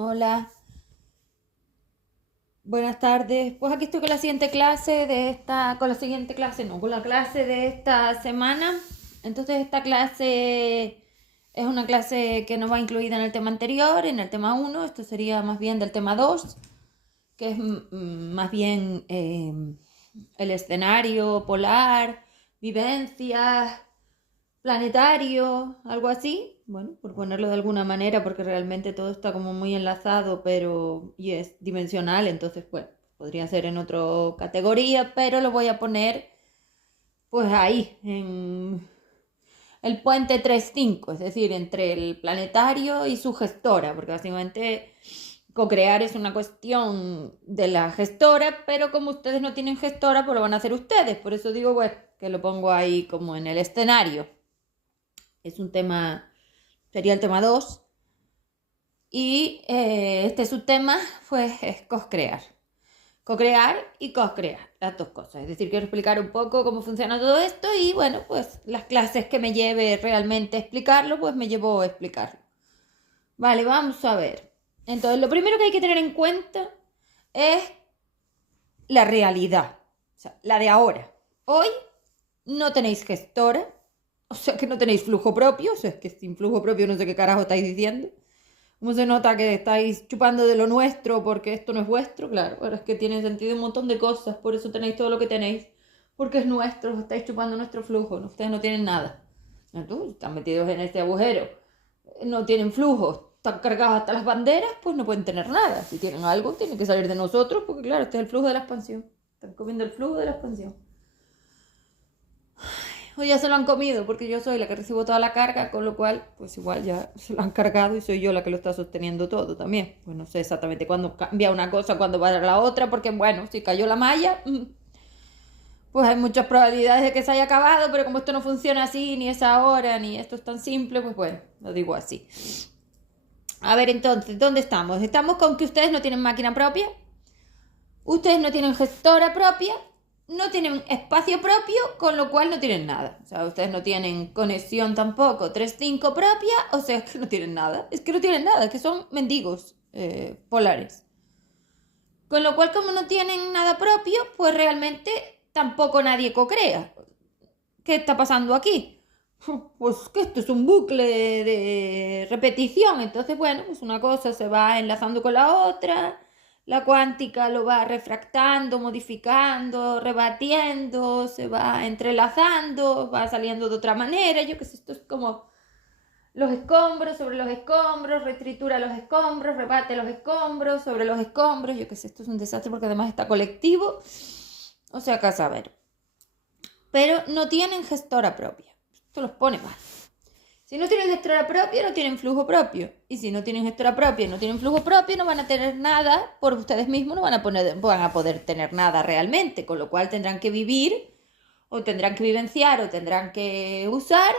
Hola, buenas tardes. Pues aquí estoy con la siguiente clase con la clase de esta semana. Entonces esta clase es una clase que no va incluida en el tema anterior, en el tema uno. Esto sería más bien del tema 2, que es más bien el escenario polar, vivencias, planetario, algo así. Bueno, por ponerlo de alguna manera, porque realmente todo está como muy enlazado, pero y es dimensional, entonces, bueno, podría ser en otra categoría, pero lo voy a poner pues ahí, en el puente 3-5, es decir, entre el planetario y su gestora, porque básicamente co-crear es una cuestión de la gestora, pero como ustedes no tienen gestora, pues lo van a hacer ustedes, por eso digo, bueno, que lo pongo ahí como en el escenario. Es un tema, sería el tema 2. Y este subtema pues es coscrear. Co-crear y coscrear, las dos cosas. Es decir, quiero explicar un poco cómo funciona todo esto y bueno, pues las clases que me lleve realmente a explicarlo, pues me llevó a explicarlo. Vale, vamos a ver. Entonces, lo primero que hay que tener en cuenta es la realidad, o sea, la de ahora. Hoy no tenéis gestora, o sea que no tenéis flujo propio, o sea, es que sin flujo propio no sé qué carajo estáis diciendo. ¿Cómo se nota que estáis chupando de lo nuestro porque esto no es vuestro? Claro, pero es que tiene sentido un montón de cosas, por eso tenéis todo lo que tenéis, porque es nuestro, os estáis chupando nuestro flujo, ustedes no tienen nada. Están metidos en este agujero, no tienen flujo, están cargados hasta las banderas, pues no pueden tener nada. Si tienen algo, tienen que salir de nosotros, porque claro, este es el flujo de la expansión. Están comiendo el flujo de la expansión. O ya se lo han comido, porque yo soy la que recibo toda la carga, con lo cual, pues igual ya se lo han cargado y soy yo la que lo está sosteniendo todo también. Pues no sé exactamente cuándo cambia una cosa, cuándo va a la otra, porque bueno, si cayó la malla, pues hay muchas probabilidades de que se haya acabado, pero como esto no funciona así, ni es ahora, ni esto es tan simple, pues bueno, lo digo así. A ver, entonces, ¿dónde estamos? Estamos con que ustedes no tienen máquina propia, ustedes no tienen gestora propia, no tienen espacio propio, con lo cual no tienen nada. O sea, ustedes no tienen conexión tampoco 3.5 propia, o sea, es que no tienen nada. Es que no tienen nada, es que son mendigos polares. Con lo cual, como no tienen nada propio, pues realmente tampoco nadie co-crea. ¿Qué está pasando aquí? Pues que esto es un bucle de repetición. Entonces, bueno, pues una cosa se va enlazando con la otra, la cuántica lo va refractando, modificando, rebatiendo, se va entrelazando, va saliendo de otra manera. Yo qué sé, esto es como los escombros sobre los escombros, retritura los escombros, rebate los escombros sobre los escombros. Yo qué sé, esto es un desastre porque además está colectivo. O sea, acá a saber. Pero no tienen gestora propia. Esto los pone mal. Si no tienen gestora propia, no tienen flujo propio. Y si no tienen gestora propia y no tienen flujo propio, no van a tener nada por ustedes mismos, no van a poder tener nada realmente. Con lo cual tendrán que vivir, o tendrán que vivenciar, o tendrán que usar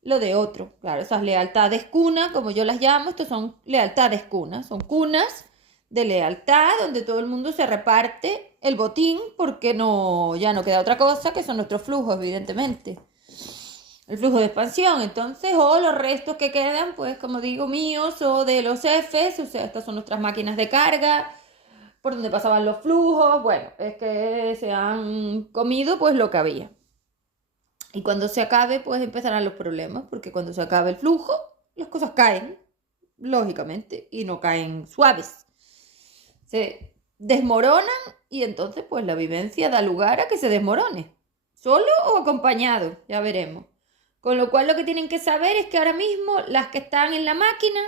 lo de otro. Claro, esas lealtades cuna, como yo las llamo, estos son lealtades cunas. Son cunas de lealtad donde todo el mundo se reparte el botín porque no, ya no queda otra cosa que son nuestros flujos, evidentemente. El flujo de expansión, entonces, o los restos que quedan, pues como digo, míos o de los Fs, o sea, estas son nuestras máquinas de carga, por donde pasaban los flujos, bueno, es que se han comido pues lo que había. Y cuando se acabe, pues empezarán los problemas, porque cuando se acabe el flujo, las cosas caen, lógicamente, y no caen suaves. Se desmoronan y entonces pues la vivencia da lugar a que se desmorone, solo o acompañado, ya veremos. Con lo cual lo que tienen que saber es que ahora mismo las que están en la máquina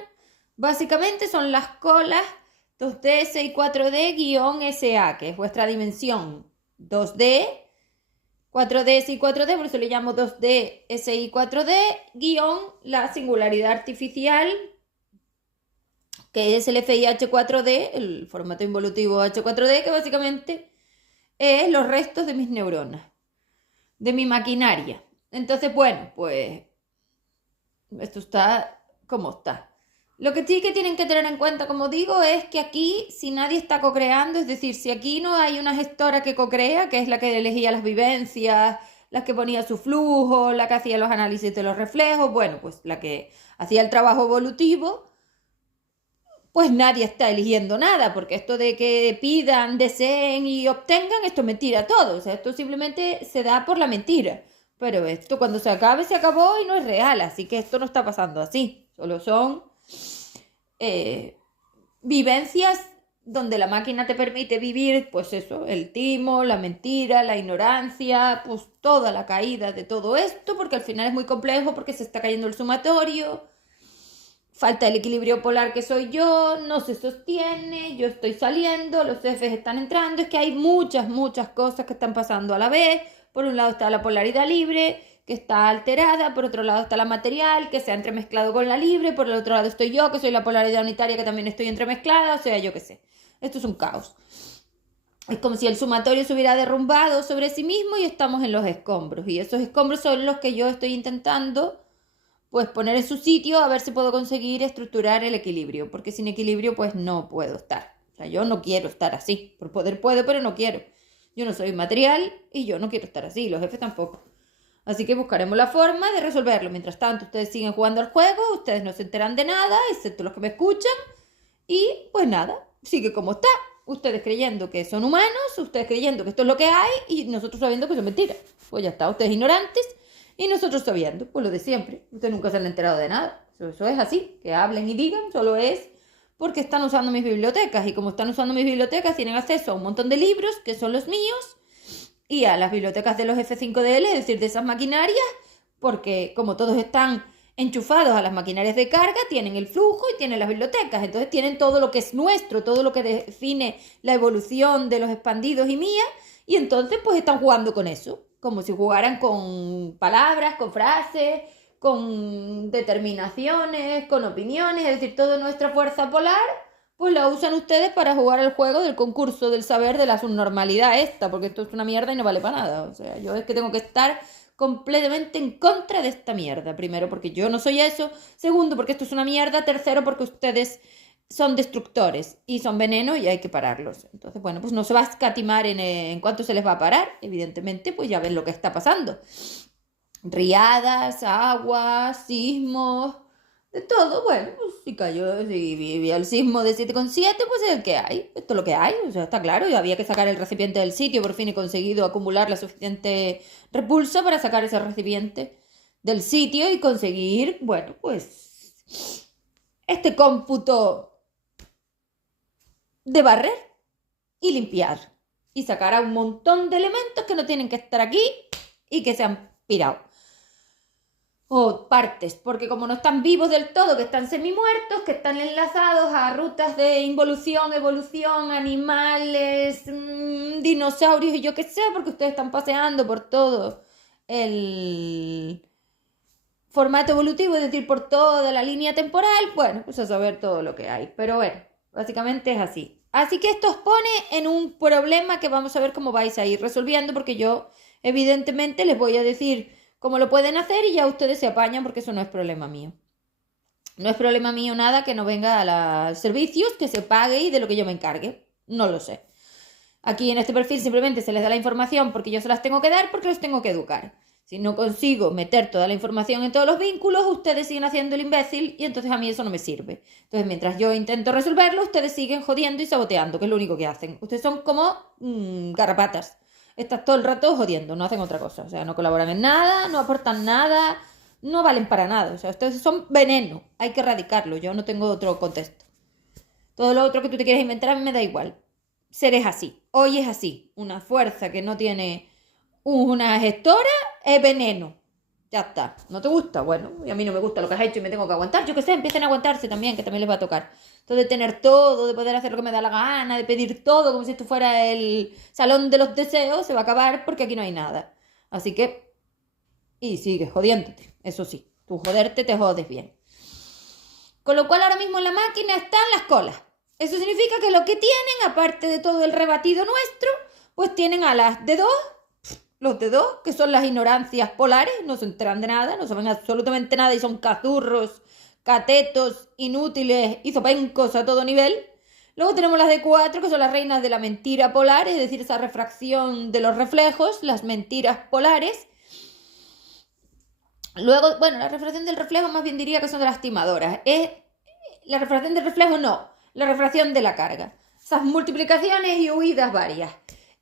básicamente son las colas 2D, SI 4D-SA, que es vuestra dimensión 2D, 4D, SI 4D, por eso le llamo 2D, SI 4D, guión la singularidad artificial, que es el FIH4D, el formato involutivo H4D, que básicamente es los restos de mis neuronas, de mi maquinaria. Entonces, bueno, pues esto está como está. Lo que sí que tienen que tener en cuenta, como digo, es que aquí, si nadie está co-creando, es decir, si aquí no hay una gestora que co-crea, que es la que elegía las vivencias, la que ponía su flujo, la que hacía los análisis de los reflejos, bueno, pues la que hacía el trabajo evolutivo, pues nadie está eligiendo nada, porque esto de que pidan, deseen y obtengan, esto es mentira todo. O sea, esto simplemente se da por la mentira. Pero esto cuando se acabe, se acabó y no es real. Así que esto no está pasando así. Solo son vivencias donde la máquina te permite vivir, pues eso, el timo, la mentira, la ignorancia, pues toda la caída de todo esto, porque al final es muy complejo, porque se está cayendo el sumatorio, falta el equilibrio polar que soy yo, no se sostiene, yo estoy saliendo, los jefes están entrando, es que hay muchas cosas que están pasando a la vez. Por un lado está la polaridad libre, que está alterada, por otro lado está la material, que se ha entremezclado con la libre, por el otro lado estoy yo, que soy la polaridad unitaria, que también estoy entremezclada, o sea, yo qué sé. Esto es un caos. Es como si el sumatorio se hubiera derrumbado sobre sí mismo y estamos en los escombros. Y esos escombros son los que yo estoy intentando pues poner en su sitio a ver si puedo conseguir estructurar el equilibrio. Porque sin equilibrio pues no puedo estar. O sea, yo no quiero estar así. Por poder puedo, pero no quiero. Yo no soy material y yo no quiero estar así. Los jefes tampoco. Así que buscaremos la forma de resolverlo. Mientras tanto, ustedes siguen jugando al juego. Ustedes no se enteran de nada, excepto los que me escuchan. Y pues nada, sigue como está. Ustedes creyendo que son humanos, ustedes creyendo que esto es lo que hay y nosotros sabiendo que eso es mentira. Pues ya está, ustedes ignorantes y nosotros sabiendo, pues lo de siempre. Ustedes nunca se han enterado de nada. Eso es así, que hablen y digan, solo es porque están usando mis bibliotecas. Y como están usando mis bibliotecas, tienen acceso a un montón de libros que son los míos y a las bibliotecas de los F5DL, es decir, de esas maquinarias, porque como todos están enchufados a las maquinarias de carga, tienen el flujo y tienen las bibliotecas, entonces tienen todo lo que es nuestro, todo lo que define la evolución de los expandidos y mía, y entonces pues están jugando con eso, como si jugaran con palabras, con frases, con determinaciones, con opiniones, es decir, toda nuestra fuerza polar, pues la usan ustedes para jugar el juego del concurso del saber de la subnormalidad esta, porque esto es una mierda y no vale para nada, o sea, yo es que tengo que estar completamente en contra de esta mierda. Primero, porque yo no soy eso. Segundo, porque esto es una mierda. Tercero, porque ustedes son destructores y son veneno y hay que pararlos. Entonces, bueno, pues no se va a escatimar en cuánto se les va a parar. Evidentemente, pues ya ven lo que está pasando. Riadas, aguas, sismos, de todo. Bueno, pues si cayó, si vivía el sismo de 7,7, pues es el que hay. Esto es lo que hay, o sea, está claro. Y había que sacar el recipiente del sitio. Por fin he conseguido acumular la suficiente repulsa para sacar ese recipiente del sitio y conseguir, bueno, pues este cómputo de barrer y limpiar. Y sacar a un montón de elementos que no tienen que estar aquí y que se han pirado. O partes, porque como no están vivos del todo, que están semi-muertos, que están enlazados a rutas de involución, evolución, animales, dinosaurios y yo qué sé, porque ustedes están paseando por todo el formato evolutivo, es decir, por toda la línea temporal, bueno, pues a saber todo lo que hay. Pero bueno, básicamente es así. Así que esto os pone en un problema que vamos a ver cómo vais a ir resolviendo, porque yo evidentemente les voy a decir cómo lo pueden hacer y ya ustedes se apañan porque eso no es problema mío. No es problema mío nada que no venga a los servicios, que se pague y de lo que yo me encargue. No lo sé. Aquí en este perfil simplemente se les da la información porque yo se las tengo que dar porque los tengo que educar. Si no consigo meter toda la información en todos los vínculos, ustedes siguen haciendo el imbécil y entonces a mí eso no me sirve. Entonces mientras yo intento resolverlo, ustedes siguen jodiendo y saboteando, que es lo único que hacen. Ustedes son como garrapatas. Estás todo el rato jodiendo, no hacen otra cosa. O sea, no colaboran en nada, no aportan nada, no valen para nada. O sea, ustedes son veneno, hay que erradicarlo. Yo no tengo otro contexto. Todo lo otro que tú te quieres inventar a mí me da igual. Ser es así, hoy es así. Una fuerza que no tiene una gestora es veneno. Ya está. ¿No te gusta? Bueno, y a mí no me gusta lo que has hecho y me tengo que aguantar. Yo qué sé, empiecen a aguantarse también, que también les va a tocar. Entonces, de tener todo, de poder hacer lo que me da la gana, de pedir todo como si esto fuera el salón de los deseos, se va a acabar porque aquí no hay nada. Así que, y sigues jodiéndote. Eso sí, tú joderte te jodes bien. Con lo cual ahora mismo en la máquina están las colas. Eso significa que lo que tienen, aparte de todo el rebatido nuestro, pues tienen a las de dos. Los de dos, que son las ignorancias polares, no se enteran de nada, no saben absolutamente nada y son cazurros, catetos, inútiles y zopencos a todo nivel. Luego tenemos las de 4, que son las reinas de la mentira polar, es decir, esa refracción de los reflejos, las mentiras polares. Luego, bueno, la refracción del reflejo más bien diría que son de las timadoras. La refracción del reflejo no. la refracción de la carga. Esas multiplicaciones y huidas varias.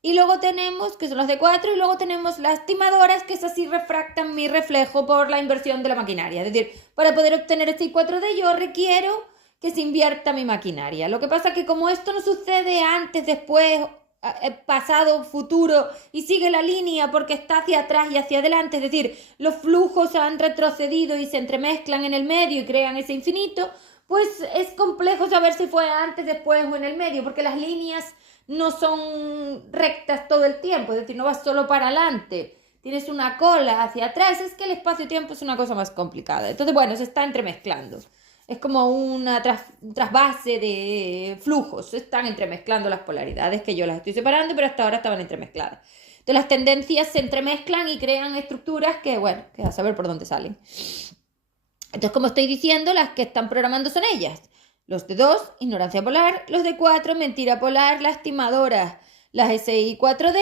Y luego tenemos, que son las de 4, y luego tenemos las timadoras, que esas sí refractan mi reflejo por la inversión de la maquinaria. Es decir, para poder obtener este I4D yo requiero que se invierta mi maquinaria. Lo que pasa es que como esto no sucede antes, después, pasado, futuro, y sigue la línea porque está hacia atrás y hacia adelante, es decir, los flujos han retrocedido y se entremezclan en el medio y crean ese infinito, pues es complejo saber si fue antes, después o en el medio, porque las líneas no son rectas todo el tiempo, es decir, no vas solo para adelante, tienes una cola hacia atrás, es que el espacio-tiempo es una cosa más complicada. Entonces, bueno, se está entremezclando. Es como una trasvase de flujos, se están entremezclando las polaridades, que yo las estoy separando, pero hasta ahora estaban entremezcladas. Entonces las tendencias se entremezclan y crean estructuras que, bueno, que a saber por dónde salen. Entonces, como estoy diciendo, las que están programando son ellas. Los de 2, ignorancia polar, los de 4, mentira polar, las timadoras, las SI4D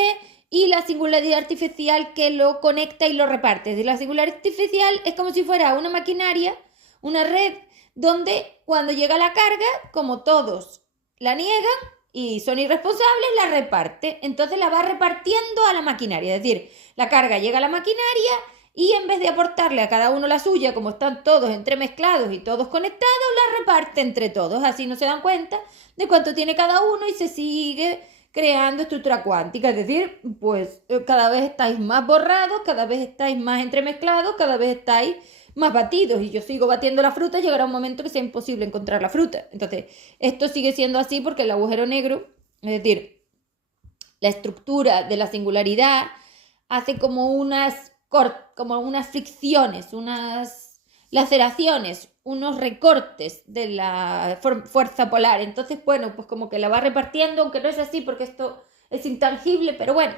y la singularidad artificial que lo conecta y lo reparte. Y la singularidad artificial es como si fuera una maquinaria, una red, donde cuando llega la carga, como todos la niegan y son irresponsables, la reparte. Entonces la va repartiendo a la maquinaria. Es decir, la carga llega a la maquinaria y en vez de aportarle a cada uno la suya, como están todos entremezclados y todos conectados, la reparte entre todos. Así no se dan cuenta de cuánto tiene cada uno y se sigue creando estructura cuántica. Es decir, pues cada vez estáis más borrados, cada vez estáis más entremezclados, cada vez estáis más batidos, y yo sigo batiendo la fruta, llegará un momento que sea imposible encontrar la fruta. Entonces, esto sigue siendo así porque el agujero negro, es decir, la estructura de la singularidad hace como unas fricciones, unas laceraciones, unos recortes de la fuerza polar. Entonces, bueno, pues como que la va repartiendo, aunque no es así porque esto es intangible, pero bueno,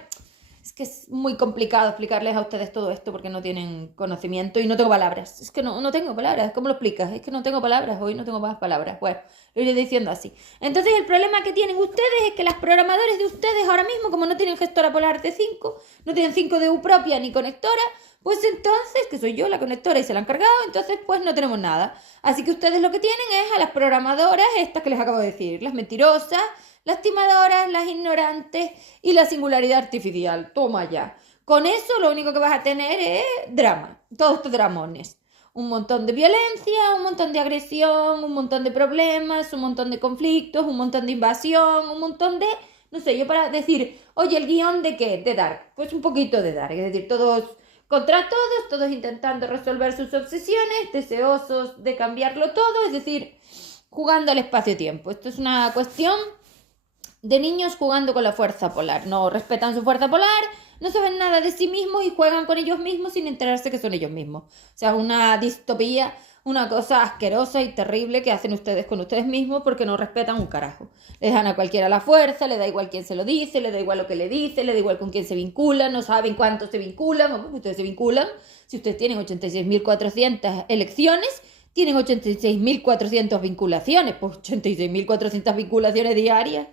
es que es muy complicado explicarles a ustedes todo esto porque no tienen conocimiento y no tengo palabras. Es que no tengo palabras. ¿Cómo lo explicas? Es que no tengo palabras. Hoy no tengo más palabras. Bueno, lo iré diciendo así. Entonces el problema que tienen ustedes es que los programadores de ustedes ahora mismo, como no tienen gestora polar de 5, no tienen 5DU propia ni conectora, pues entonces, que soy yo la conectora y se la han cargado, entonces pues no tenemos nada. Así que ustedes lo que tienen es a las programadoras, estas que les acabo de decir, las mentirosas, las timadoras, las ignorantes y la singularidad artificial. Toma ya. Con eso lo único que vas a tener es drama. Todos estos dramones. Un montón de violencia, un montón de agresión, un montón de problemas, un montón de conflictos, un montón de invasión, un montón de... No sé, yo para decir, oye, ¿el guión de qué? De Dark. Pues un poquito de Dark. Es decir, todos contra todos, todos intentando resolver sus obsesiones, deseosos de cambiarlo todo. Es decir, jugando al espacio-tiempo. Esto es una cuestión de niños jugando con la fuerza polar. No respetan su fuerza polar, no saben nada de sí mismos y juegan con ellos mismos sin enterarse que son ellos mismos. O sea, una distopía, una cosa asquerosa y terrible que hacen ustedes con ustedes mismos porque no respetan un carajo. Le dejan a cualquiera la fuerza, le da igual quién se lo dice, le da igual lo que le dice, le da igual con quién se vinculan, no saben cuántos se vinculan, o ustedes se vinculan. Si ustedes tienen 86.400 elecciones, tienen 86.400 vinculaciones, pues 86.400 vinculaciones diarias.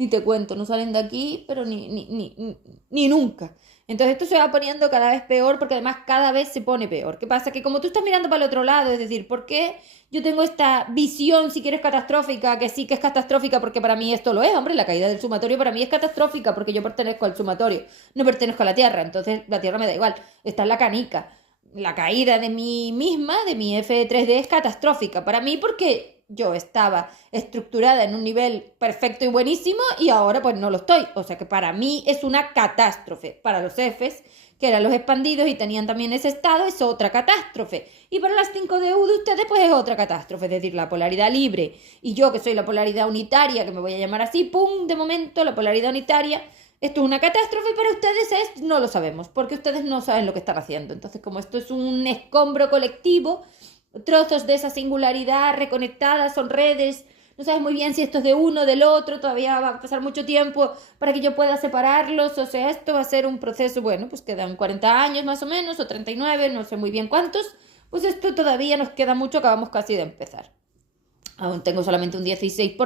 Ni te cuento, no salen de aquí, pero ni nunca. Entonces esto se va poniendo cada vez peor porque además cada vez se pone peor. ¿Qué pasa? Que como tú estás mirando para el otro lado, es decir, ¿por qué yo tengo esta visión, si quieres, catastrófica? Que sí que es catastrófica porque para mí esto lo es, hombre, la caída del sumatorio para mí es catastrófica porque yo pertenezco al sumatorio, no pertenezco a la Tierra, entonces la Tierra me da igual, está en la canica. La caída de mí misma, de mi F3D, es catastrófica para mí porque yo estaba estructurada en un nivel perfecto y buenísimo y ahora pues no lo estoy. O sea que para mí es una catástrofe. Para los Fs, que eran los expandidos y tenían también ese estado, es otra catástrofe. Y para las 5DU de ustedes pues es otra catástrofe. Es decir, la polaridad libre y yo que soy la polaridad unitaria, que me voy a llamar así, ¡pum! De momento la polaridad unitaria. Esto es una catástrofe y para ustedes no lo sabemos, porque ustedes no saben lo que están haciendo. Entonces, como esto es un escombro colectivo, trozos de esa singularidad reconectadas, son redes, no sabes muy bien si esto es de uno, del otro, todavía va a pasar mucho tiempo para que yo pueda separarlos, o sea, esto va a ser un proceso, bueno, pues quedan 40 años más o menos, o 39, no sé muy bien cuántos, pues esto todavía nos queda mucho, acabamos casi de empezar. Aún tengo solamente un 16%,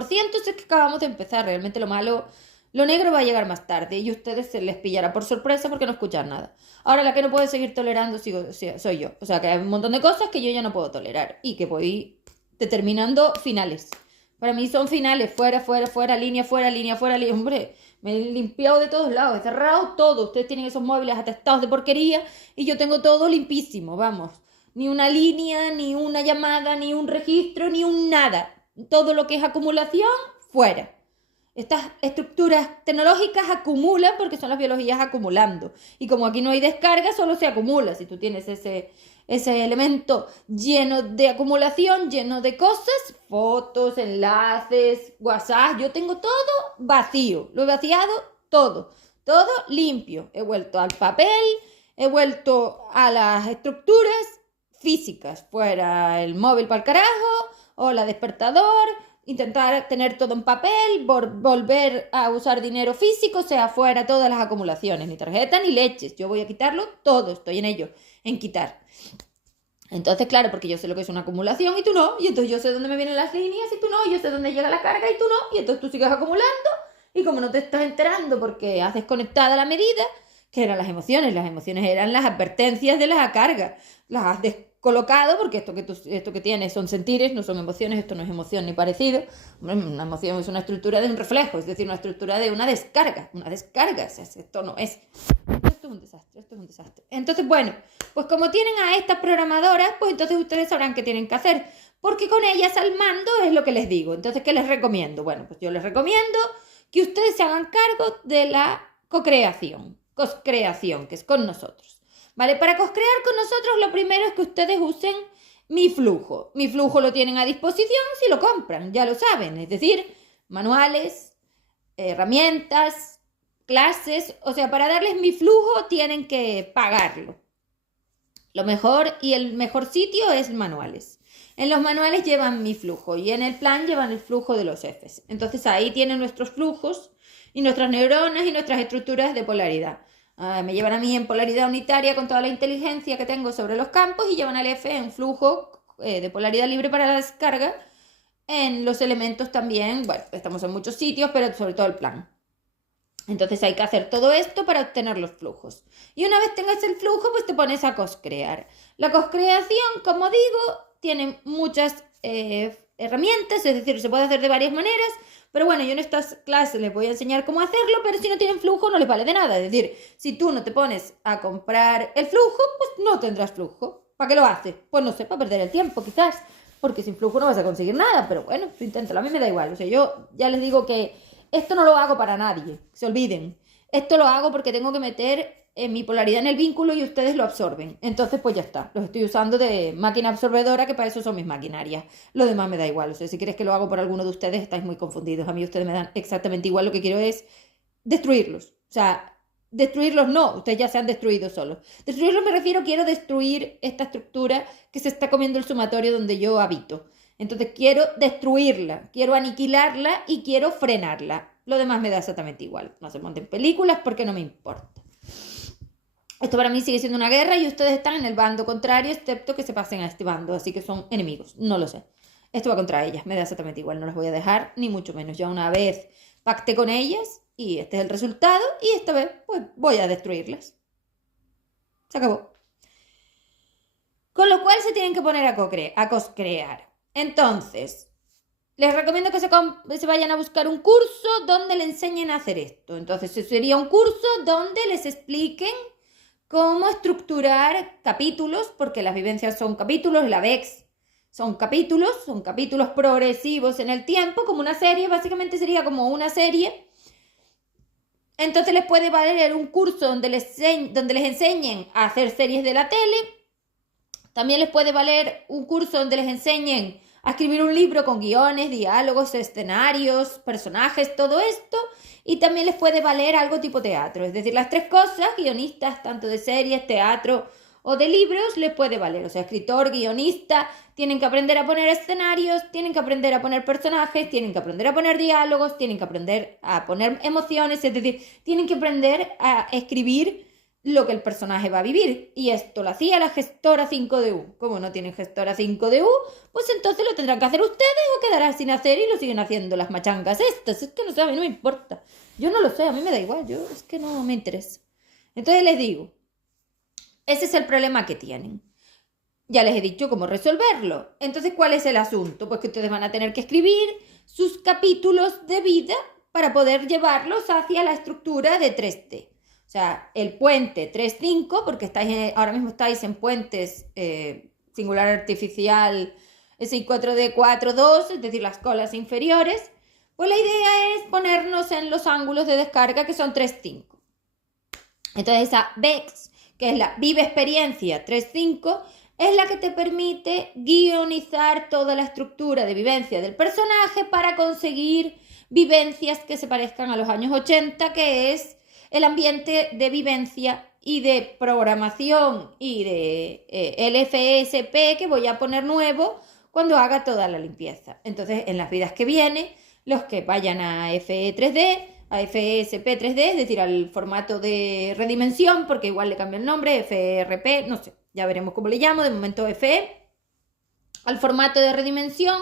es que acabamos de empezar, realmente lo malo... Lo negro va a llegar más tarde y a ustedes se les pillará por sorpresa porque no escuchan nada. Ahora la que no puede seguir tolerando soy yo. O sea que hay un montón de cosas que yo ya no puedo tolerar y que voy determinando finales. Para mí son finales, fuera, fuera, fuera, línea, fuera, línea, fuera, línea. Hombre, me he limpiado de todos lados, he cerrado todo. Ustedes tienen esos muebles atestados de porquería y yo tengo todo limpísimo, vamos. Ni una línea, ni una llamada, ni un registro, ni un nada. Todo lo que es acumulación, fuera. Estas estructuras tecnológicas acumulan porque son las biologías acumulando. Y como aquí no hay descarga, solo se acumula. Si tú tienes ese elemento lleno de acumulación, lleno de cosas, fotos, enlaces, WhatsApp, yo tengo todo vacío. Lo he vaciado todo. Todo limpio. He vuelto al papel, he vuelto a las estructuras físicas. Fuera el móvil para el carajo, o la despertador, intentar tener todo en papel, volver a usar dinero físico, o sea, fuera todas las acumulaciones, ni tarjeta ni leches. Yo voy a quitarlo todo, estoy en ello, en quitar. Entonces, claro, porque yo sé lo que es una acumulación y tú no, y entonces yo sé dónde me vienen las líneas y tú no, y yo sé dónde llega la carga y tú no, y entonces tú sigues acumulando, y como no te estás enterando porque has desconectado la medida, que eran las emociones eran las advertencias de la carga, las has descolocado porque esto que tienes son sentires, no son emociones, esto no es emoción ni parecido. Una emoción es una estructura de un reflejo, es decir, una estructura de una descarga, esto no es. Esto es un desastre, esto es un desastre. Entonces, bueno, pues como tienen a estas programadoras, pues entonces ustedes sabrán qué tienen que hacer, porque con ellas al mando es lo que les digo. Entonces, ¿qué les recomiendo? Bueno, pues yo les recomiendo que ustedes se hagan cargo de la coscreación, que es con nosotros. ¿Vale? Para coscrear con nosotros, lo primero es que ustedes usen mi flujo. Mi flujo lo tienen a disposición si lo compran, ya lo saben. Es decir, manuales, herramientas, clases. O sea, para darles mi flujo tienen que pagarlo. Lo mejor y el mejor sitio es manuales. En los manuales llevan mi flujo y en el plan llevan el flujo de los Fs. Entonces ahí tienen nuestros flujos y nuestras neuronas y nuestras estructuras de polaridad. Me llevan a mí en polaridad unitaria con toda la inteligencia que tengo sobre los campos y llevan al F en flujo de polaridad libre para la descarga. En los elementos también, bueno, estamos en muchos sitios, pero sobre todo el plan. Entonces hay que hacer todo esto para obtener los flujos. Y una vez tengas el flujo, pues te pones a coscrear. La coscreación, como digo, tiene muchas herramientas, es decir, se puede hacer de varias maneras. Pero bueno, yo en estas clases les voy a enseñar cómo hacerlo, pero si no tienen flujo no les vale de nada. Es decir, si tú no te pones a comprar el flujo, pues no tendrás flujo. ¿Para qué lo haces? Pues no sé, para perder el tiempo quizás, porque sin flujo no vas a conseguir nada, pero bueno, tú inténtalo, a mí me da igual. O sea, yo ya les digo que esto no lo hago para nadie, se olviden. Esto lo hago porque tengo que meter mi polaridad en el vínculo y ustedes lo absorben. Entonces, pues ya está. Los estoy usando de máquina absorbedora, que para eso son mis maquinarias. Lo demás me da igual. O sea, si quieres que lo hago por alguno de ustedes, estáis muy confundidos. A mí ustedes me dan exactamente igual. Lo que quiero es destruirlos. O sea, destruirlos no. Ustedes ya se han destruido solos. Destruirlos me refiero, quiero destruir esta estructura que se está comiendo el sumatorio donde yo habito. Entonces quiero destruirla, quiero aniquilarla y quiero frenarla. Lo demás me da exactamente igual. No se monten películas porque no me importa. Esto para mí sigue siendo una guerra y ustedes están en el bando contrario, excepto que se pasen a este bando, así que son enemigos, no lo sé. Esto va contra ellas, me da exactamente igual, no las voy a dejar, ni mucho menos. Ya una vez pacté con ellas y este es el resultado y esta vez pues voy a destruirlas. Se acabó. Con lo cual se tienen que poner a coscrear. Entonces, les recomiendo que se vayan a buscar un curso donde le enseñen a hacer esto. Entonces, sería un curso donde les expliquen cómo estructurar capítulos, porque las vivencias son capítulos, la VEX son capítulos progresivos en el tiempo, como una serie, básicamente sería como una serie. Entonces les puede valer un curso donde les enseñen a hacer series de la tele. También les puede valer un curso donde les enseñen a escribir un libro con guiones, diálogos, escenarios, personajes, todo esto. Y también les puede valer algo tipo teatro. Es decir, las tres cosas, guionistas, tanto de series, teatro o de libros, les puede valer. O sea, escritor, guionista, tienen que aprender a poner escenarios, tienen que aprender a poner personajes, tienen que aprender a poner diálogos, tienen que aprender a poner emociones. Es decir, tienen que aprender a escribir lo que el personaje va a vivir. Y esto lo hacía la gestora 5DU. Como no tienen gestora 5DU, pues entonces lo tendrán que hacer ustedes o quedarán sin hacer y lo siguen haciendo las machangas estas. Es que no sé, a mí no me importa. Yo no lo sé, a mí me da igual. Es que no me interesa. Entonces les digo, ese es el problema que tienen. Ya les he dicho cómo resolverlo. Entonces, ¿cuál es el asunto? Pues que ustedes van a tener que escribir sus capítulos de vida para poder llevarlos hacia la estructura de 3D. O sea, el puente 3-5, porque ahora mismo estáis en puentes singular artificial SI 4D 4-2, es decir, las colas inferiores. Pues la idea es ponernos en los ángulos de descarga que son 3-5. Entonces esa VEX, que es la Vive Experiencia 3-5, es la que te permite guionizar toda la estructura de vivencia del personaje para conseguir vivencias que se parezcan a los años 80, que es el ambiente de vivencia y de programación y de LFSP que voy a poner nuevo cuando haga toda la limpieza. Entonces, en las vidas que vienen, los que vayan a FE3D, a FSP 3D, es decir, al formato de redimensión, porque igual le cambio el nombre, FRP, no sé, ya veremos cómo le llamo, de momento FE, al formato de redimensión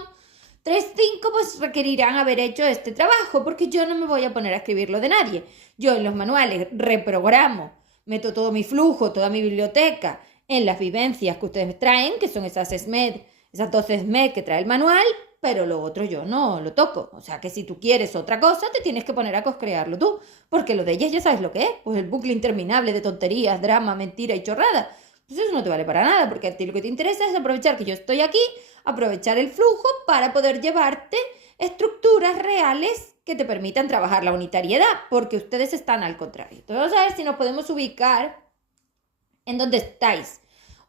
3.5, pues requerirán haber hecho este trabajo, porque yo no me voy a poner a escribirlo de nadie. Yo en los manuales reprogramo, meto todo mi flujo, toda mi biblioteca en las vivencias que ustedes traen, que son esas SMED, esas 12 SMED que trae el manual, pero lo otro yo no lo toco. O sea que si tú quieres otra cosa, te tienes que poner a coscrearlo tú, porque lo de ellas ya sabes lo que es, pues el bucle interminable de tonterías, drama, mentira y chorrada. Pues eso no te vale para nada, porque a ti lo que te interesa es aprovechar que yo estoy aquí, aprovechar el flujo para poder llevarte estructuras reales que te permitan trabajar la unitariedad, porque ustedes están al contrario. Entonces vamos a ver si nos podemos ubicar en donde estáis.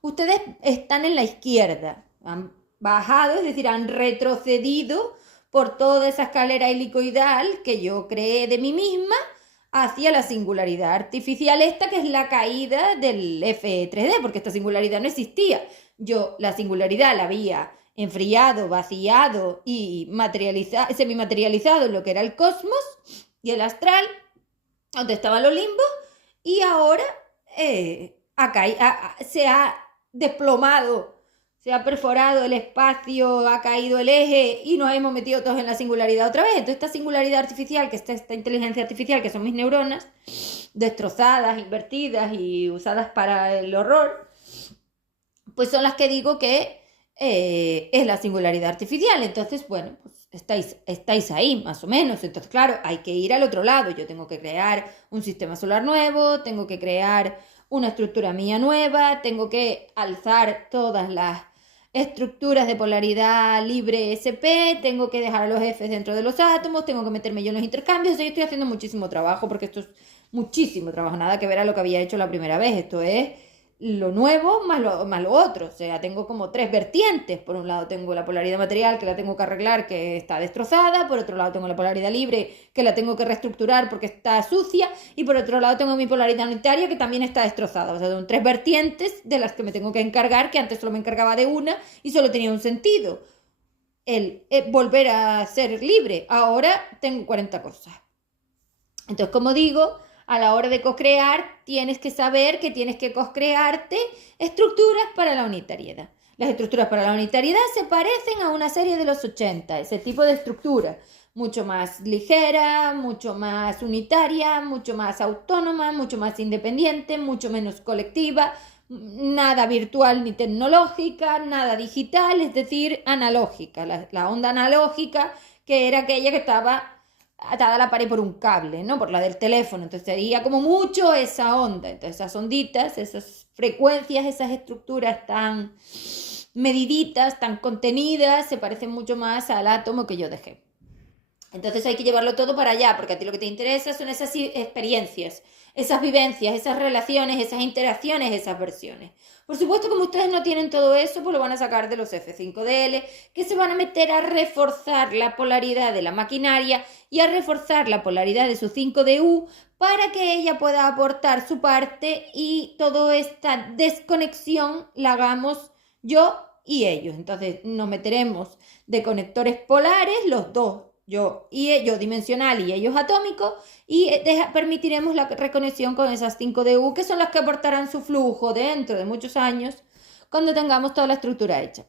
Ustedes están en la izquierda, han bajado, es decir, han retrocedido por toda esa escalera helicoidal que yo creé de mí misma hacia la singularidad artificial esta, que es la caída del FE3D, porque esta singularidad no existía. Yo la singularidad la había enfriado, vaciado y semimaterializado en lo que era el cosmos y el astral, donde estaban los limbos, y ahora se ha desplomado, se ha perforado el espacio, ha caído el eje y nos hemos metido todos en la singularidad otra vez. Entonces esta singularidad artificial, que esta inteligencia artificial, que son mis neuronas, destrozadas, invertidas y usadas para el horror, pues son las que digo que es la singularidad artificial. Entonces, bueno, pues estáis ahí, más o menos. Entonces, claro, hay que ir al otro lado. Yo tengo que crear un sistema solar nuevo, tengo que crear una estructura mía nueva, tengo que alzar todas las estructuras de polaridad libre SP, tengo que dejar a los Fs dentro de los átomos, tengo que meterme yo en los intercambios. O sea, yo estoy haciendo muchísimo trabajo, porque esto es muchísimo trabajo, nada que ver a lo que había hecho la primera vez. Esto es lo nuevo más lo otro. O sea, tengo como 3 vertientes. Por un lado tengo la polaridad material, que la tengo que arreglar, que está destrozada. Por otro lado tengo la polaridad libre, que la tengo que reestructurar porque está sucia. Y por otro lado tengo mi polaridad unitaria, que también está destrozada. O sea, son 3 vertientes de las que me tengo que encargar, que antes solo me encargaba de una y solo tenía un sentido: el volver a ser libre. Ahora tengo 40 cosas. Entonces, como digo, a la hora de coscrear, tienes que saber que tienes que coscrearte estructuras para la unitariedad. Las estructuras para la unitariedad se parecen a una serie de los 80, ese tipo de estructura, mucho más ligera, mucho más unitaria, mucho más autónoma, mucho más independiente, mucho menos colectiva, nada virtual ni tecnológica, nada digital, es decir, analógica, la onda analógica, que era aquella que estaba atada a la pared por un cable, ¿no? Por la del teléfono. Entonces sería como mucho esa onda. Entonces esas onditas, esas frecuencias, esas estructuras tan mediditas, tan contenidas, se parecen mucho más al átomo que yo dejé. Entonces hay que llevarlo todo para allá, porque a ti lo que te interesa son esas experiencias, esas vivencias, esas relaciones, esas interacciones, esas versiones. Por supuesto, como ustedes no tienen todo eso, pues lo van a sacar de los F5DL, que se van a meter a reforzar la polaridad de la maquinaria y a reforzar la polaridad de su 5DU para que ella pueda aportar su parte y toda esta desconexión la hagamos yo y ellos. Entonces nos meteremos de conectores polares, los dos, yo dimensional y ellos atómico, y permitiremos la reconexión con esas 5DU, que son las que aportarán su flujo dentro de muchos años cuando tengamos toda la estructura hecha.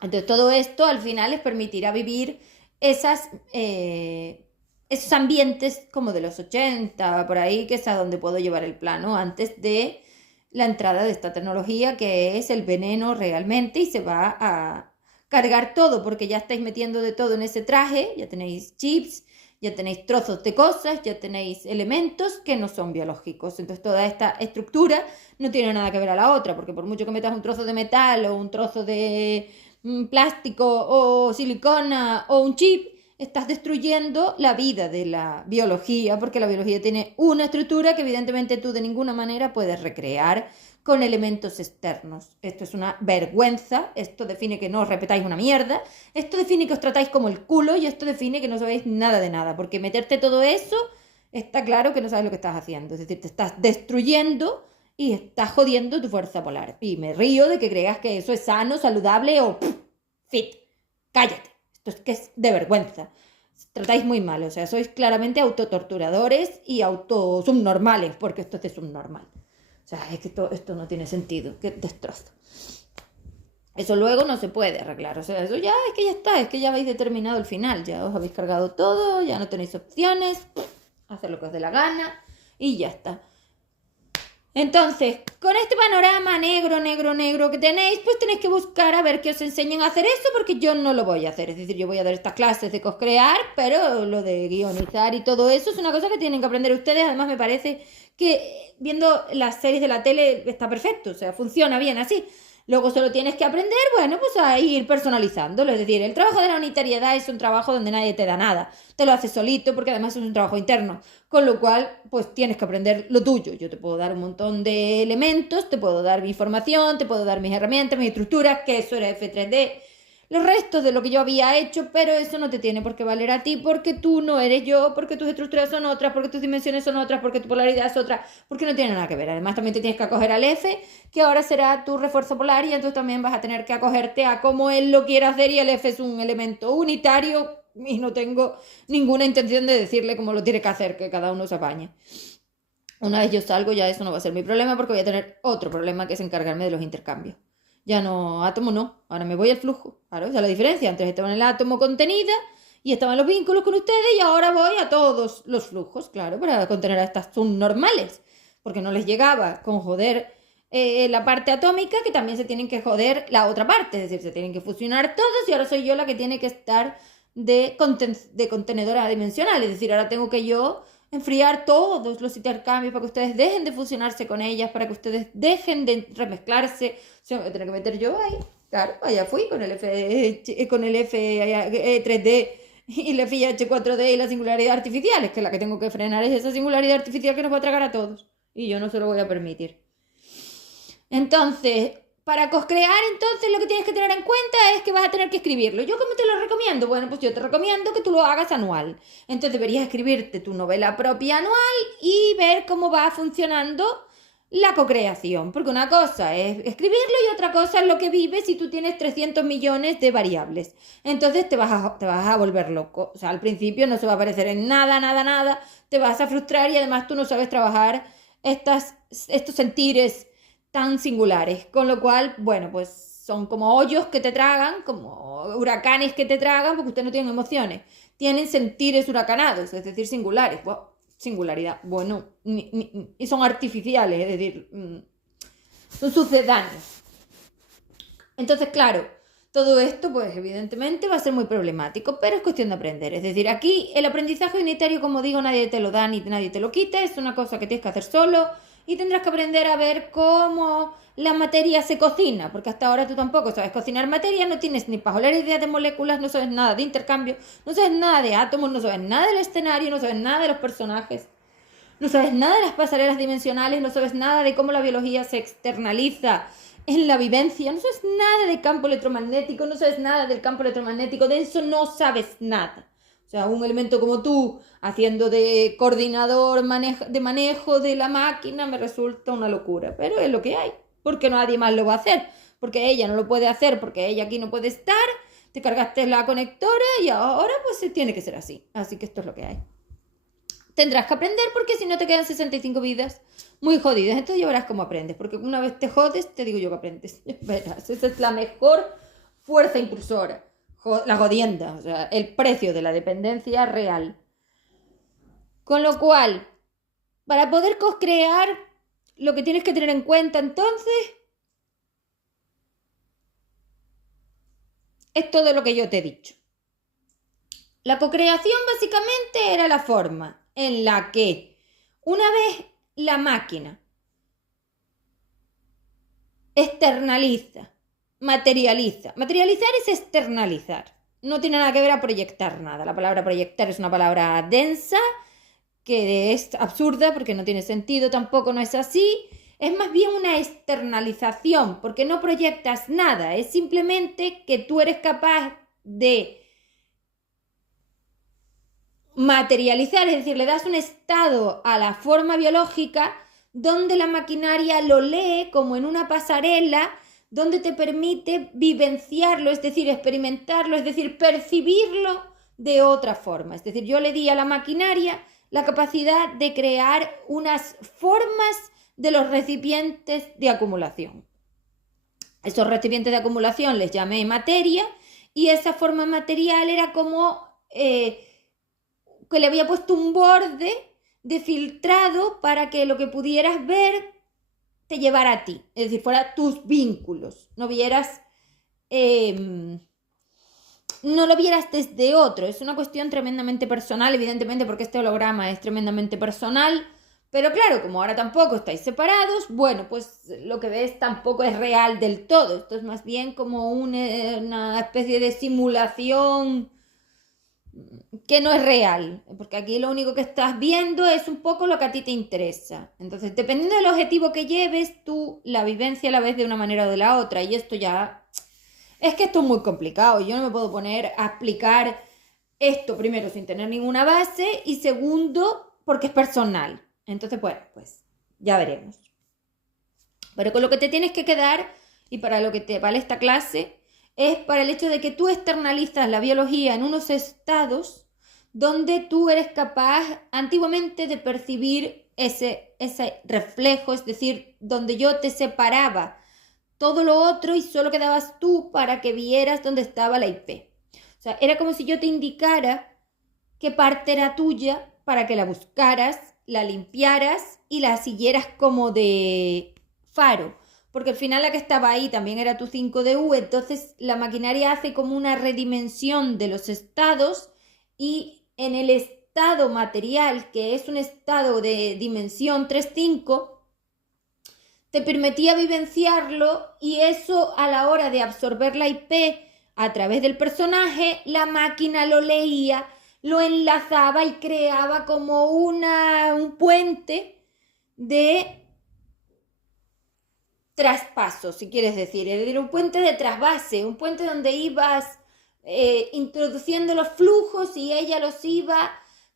Entonces todo esto al final les permitirá vivir esos ambientes como de los 80, por ahí, que es a donde puedo llevar el plano antes de la entrada de esta tecnología, que es el veneno realmente, y se va a cargar todo porque ya estáis metiendo de todo en ese traje, ya tenéis chips, ya tenéis trozos de cosas, ya tenéis elementos que no son biológicos. Entonces toda esta estructura no tiene nada que ver a la otra, porque por mucho que metas un trozo de metal o un trozo de plástico o silicona o un chip, estás destruyendo la vida de la biología, porque la biología tiene una estructura que evidentemente tú de ninguna manera puedes recrear con elementos externos. Esto es una vergüenza, esto define que no os respetáis una mierda, esto define que os tratáis como el culo y esto define que no sabéis nada de nada, porque meterte todo eso está claro que no sabes lo que estás haciendo, es decir, te estás destruyendo y estás jodiendo tu fuerza polar. Y me río de que creas que eso es sano, saludable o fit. Cállate, esto es que es de vergüenza. Tratáis muy mal, o sea, sois claramente autotorturadores y autosubnormales, porque esto es de subnormal. O sea, es que esto no tiene sentido, qué destrozo. Eso luego no se puede arreglar, o sea, eso ya es que ya está, es que ya habéis determinado el final, ya os habéis cargado todo, ya no tenéis opciones, hacer lo que os dé la gana y ya está. Entonces, con este panorama negro que tenéis, pues tenéis que buscar a ver que os enseñen a hacer eso, porque yo no lo voy a hacer. Es decir, yo voy a dar estas clases de coscrear, pero lo de guionizar y todo eso es una cosa que tienen que aprender ustedes. Además, me parece que viendo las series de la tele está perfecto, o sea, funciona bien así. Luego solo tienes que aprender, bueno, pues a ir personalizándolo. Es decir, el trabajo de la unitariedad es un trabajo donde nadie te da nada. Te lo haces solito porque además es un trabajo interno. Con lo cual, pues tienes que aprender lo tuyo. Yo te puedo dar un montón de elementos, te puedo dar mi información, te puedo dar mis herramientas, mis estructuras, que eso era F3D. Los restos de lo que yo había hecho, pero eso no te tiene por qué valer a ti porque tú no eres yo, porque tus estructuras son otras, porque tus dimensiones son otras, porque tu polaridad es otra, porque no tiene nada que ver. Además también te tienes que acoger al F, que ahora será tu refuerzo polar y entonces también vas a tener que acogerte a cómo él lo quiere hacer y el F es un elemento unitario y no tengo ninguna intención de decirle cómo lo tiene que hacer, que cada uno se apañe. Una vez yo salgo ya eso no va a ser mi problema porque voy a tener otro problema que es encargarme de los intercambios. Ya no, átomo no, ahora me voy al flujo. Claro, esa es la diferencia. Antes estaba en el átomo contenida y estaban los vínculos con ustedes y ahora voy a todos los flujos, claro, para contener a estas subnormales. Porque no les llegaba con joder la parte atómica, que también se tienen que joder la otra parte. Es decir, se tienen que fusionar todos y ahora soy yo la que tiene que estar de contenedora dimensional. Es decir, ahora tengo que yo enfriar todos los intercambios para que ustedes dejen de fusionarse con ellas, para que ustedes dejen de remezclarse. O sea, me voy a tener que meter yo ahí. Claro, allá fui con el F 3D y el FIH 4D y la singularidad artificial. Es que la que tengo que frenar es esa singularidad artificial que nos va a tragar a todos. Y yo no se lo voy a permitir. Entonces, para coscrear, entonces lo que tienes que tener en cuenta es que vas a tener que escribirlo. ¿Yo cómo te lo recomiendo? Bueno, pues yo te recomiendo que tú lo hagas anual. Entonces deberías escribirte tu novela propia anual y ver cómo va funcionando la cocreación. Porque una cosa es escribirlo y otra cosa es lo que vives si tú tienes 300 millones de variables. Entonces te vas a volver loco. O sea, al principio no se va a parecer en nada. Te vas a frustrar y además tú no sabes trabajar estos sentires tan singulares, con lo cual, bueno, pues son como hoyos que te tragan, como huracanes que te tragan, porque ustedes no tienen emociones, tienen sentires huracanados, es decir, singulares, wow, singularidad, bueno, y son artificiales, es decir, son sucedáneos. Entonces, claro, todo esto, pues evidentemente va a ser muy problemático, pero es cuestión de aprender. Es decir, aquí el aprendizaje unitario, como digo, nadie te lo da ni nadie te lo quita, es una cosa que tienes que hacer solo y tendrás que aprender a ver cómo la materia se cocina, porque hasta ahora tú tampoco sabes cocinar materia, no tienes ni pajolera idea de moléculas, no sabes nada de intercambio, no sabes nada de átomos, no sabes nada del escenario, no sabes nada de los personajes. No sabes nada de las pasarelas dimensionales, no sabes nada de cómo la biología se externaliza en la vivencia, no sabes nada de campo electromagnético, no sabes nada del campo electromagnético denso, no sabes nada. O sea, un elemento como tú haciendo de coordinador de manejo de la máquina me resulta una locura, pero es lo que hay, porque nadie más lo va a hacer, porque ella no lo puede hacer, porque ella aquí no puede estar, te cargaste la conectora y ahora pues tiene que ser así, así que esto es lo que hay. Tendrás que aprender porque si no te quedan 65 vidas muy jodidas. Entonces ya verás cómo aprendes. Porque una vez te jodes, te digo yo que aprendes. Verás, esa es la mejor fuerza impulsora. La jodienda, o sea, el precio de la dependencia real. Con lo cual, para poder coscrear, lo que tienes que tener en cuenta entonces es todo lo que yo te he dicho. La cocreación básicamente era la forma en la que una vez la máquina externaliza, materializa. Materializar es externalizar. No tiene nada que ver a proyectar nada. La palabra proyectar es una palabra densa, que es absurda porque no tiene sentido, tampoco no es así. Es más bien una externalización, porque no proyectas nada. Es simplemente que tú eres capaz de materializar, es decir, le das un estado a la forma biológica donde la maquinaria lo lee como en una pasarela, donde te permite vivenciarlo, es decir, experimentarlo, es decir, percibirlo de otra forma. Es decir, yo le di a la maquinaria la capacidad de crear unas formas de los recipientes de acumulación. Esos recipientes de acumulación les llamé materia y esa forma material era como que le había puesto un borde de filtrado para que lo que pudieras ver te llevara a ti, es decir, fuera tus vínculos, no lo vieras desde otro. Es una cuestión tremendamente personal, evidentemente, porque este holograma es tremendamente personal, pero claro, como ahora tampoco estáis separados, bueno, pues lo que ves tampoco es real del todo. Esto es más bien como una especie de simulación que no es real, porque aquí lo único que estás viendo es un poco lo que a ti te interesa. Entonces, dependiendo del objetivo que lleves, tú la vivencia la ves de una manera o de la otra, y esto ya... Es que esto es muy complicado, yo no me puedo poner a explicar esto, primero, sin tener ninguna base, y segundo, porque es personal. Entonces, bueno, pues ya veremos. Pero con lo que te tienes que quedar, y para lo que te vale esta clase, es para el hecho de que tú externalizas la biología en unos estados donde tú eres capaz antiguamente de percibir ese reflejo, es decir, donde yo te separaba todo lo otro y solo quedabas tú para que vieras dónde estaba la IP. O sea, era como si yo te indicara qué parte era tuya para que la buscaras, la limpiaras y la siguieras como de faro. Porque al final la que estaba ahí también era tu 5DU, entonces la maquinaria hace como una redimensión de los estados y en el estado material, que es un estado de dimensión 3,5, te permitía vivenciarlo y eso a la hora de absorber la IP a través del personaje, la máquina lo leía, lo enlazaba y creaba como un puente de traspaso, si quieres decir, es decir, un puente de trasvase, un puente donde ibas introduciendo los flujos y ella los iba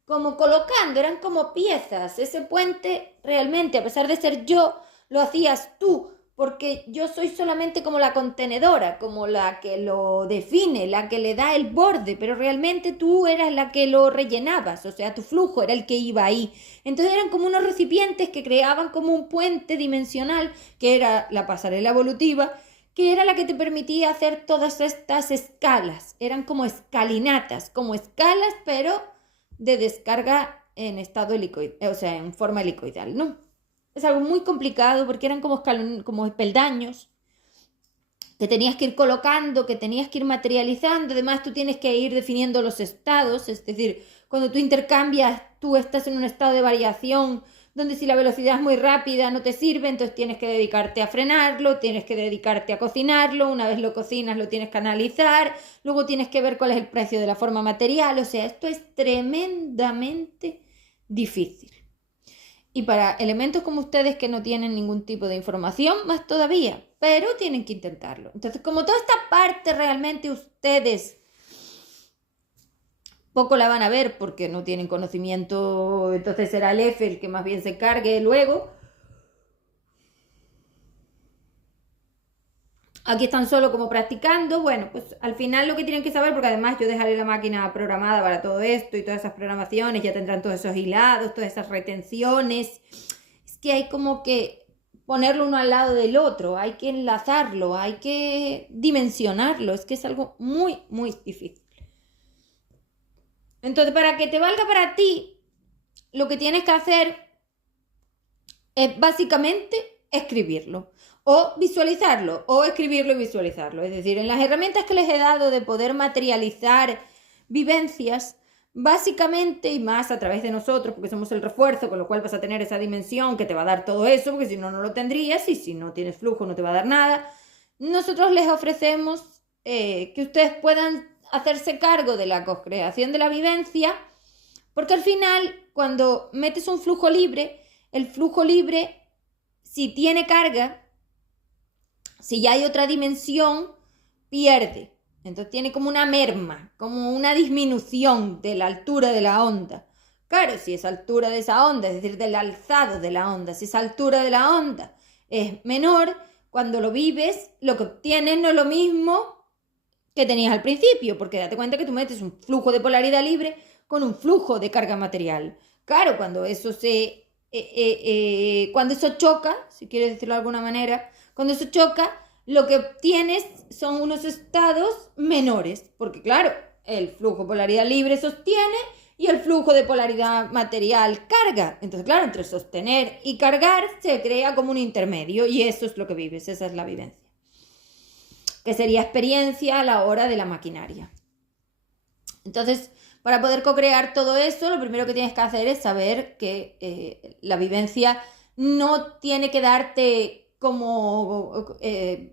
como colocando, eran como piezas. Ese puente realmente, a pesar de ser yo, lo hacías tú, porque yo soy solamente como la contenedora, como la que lo define, la que le da el borde, pero realmente tú eras la que lo rellenabas, o sea, tu flujo era el que iba ahí. Entonces eran como unos recipientes que creaban como un puente dimensional, que era la pasarela evolutiva, que era la que te permitía hacer todas estas escalas. Eran como escalinatas, como escalas, pero de descarga en estado helicoidal, o sea, en forma helicoidal, ¿no? Es algo muy complicado porque eran como peldaños que tenías que ir colocando, que tenías que ir materializando. Además, tú tienes que ir definiendo los estados, es decir, cuando tú intercambias, tú estás en un estado de variación donde si la velocidad es muy rápida no te sirve, entonces tienes que dedicarte a frenarlo, tienes que dedicarte a cocinarlo, una vez lo cocinas lo tienes que analizar, luego tienes que ver cuál es el precio de la forma material, o sea, esto es tremendamente difícil. Y para elementos como ustedes que no tienen ningún tipo de información, más todavía, pero tienen que intentarlo. Entonces, como toda esta parte realmente ustedes poco la van a ver porque no tienen conocimiento, entonces será el F el que más bien se encargue luego. Aquí están solo como practicando. Bueno, pues al final lo que tienen que saber, porque además yo dejaré la máquina programada para todo esto y todas esas programaciones, ya tendrán todos esos hilados, todas esas retenciones. Es que hay como que ponerlo uno al lado del otro, hay que enlazarlo, hay que dimensionarlo. Es que es algo muy, muy difícil. Entonces, para que te valga para ti, lo que tienes que hacer es básicamente escribirlo. O visualizarlo, o escribirlo y visualizarlo. Es decir, en las herramientas que les he dado de poder materializar vivencias, básicamente, y más a través de nosotros, porque somos el refuerzo, con lo cual vas a tener esa dimensión que te va a dar todo eso, porque si no, no lo tendrías, y si no tienes flujo no te va a dar nada. Nosotros les ofrecemos que ustedes puedan hacerse cargo de la co-creación de la vivencia, porque al final, cuando metes un flujo libre, el flujo libre, si tiene carga, si ya hay otra dimensión, pierde. Entonces tiene como una merma, como una disminución de la altura de la onda. Claro, si esa altura de esa onda, es decir, del alzado de la onda, si esa altura de la onda es menor, cuando lo vives, lo que obtienes no es lo mismo que tenías al principio, porque date cuenta que tú metes un flujo de polaridad libre con un flujo de carga material. Claro, cuando eso cuando eso choca, si quieres decirlo de alguna manera, cuando eso choca, lo que obtienes son unos estados menores, porque claro, el flujo de polaridad libre sostiene y el flujo de polaridad material carga. Entonces, claro, entre sostener y cargar se crea como un intermedio y eso es lo que vives, esa es la vivencia. Que sería experiencia a la hora de la maquinaria. Entonces, para poder co-crear todo eso, lo primero que tienes que hacer es saber que la vivencia no tiene que darte como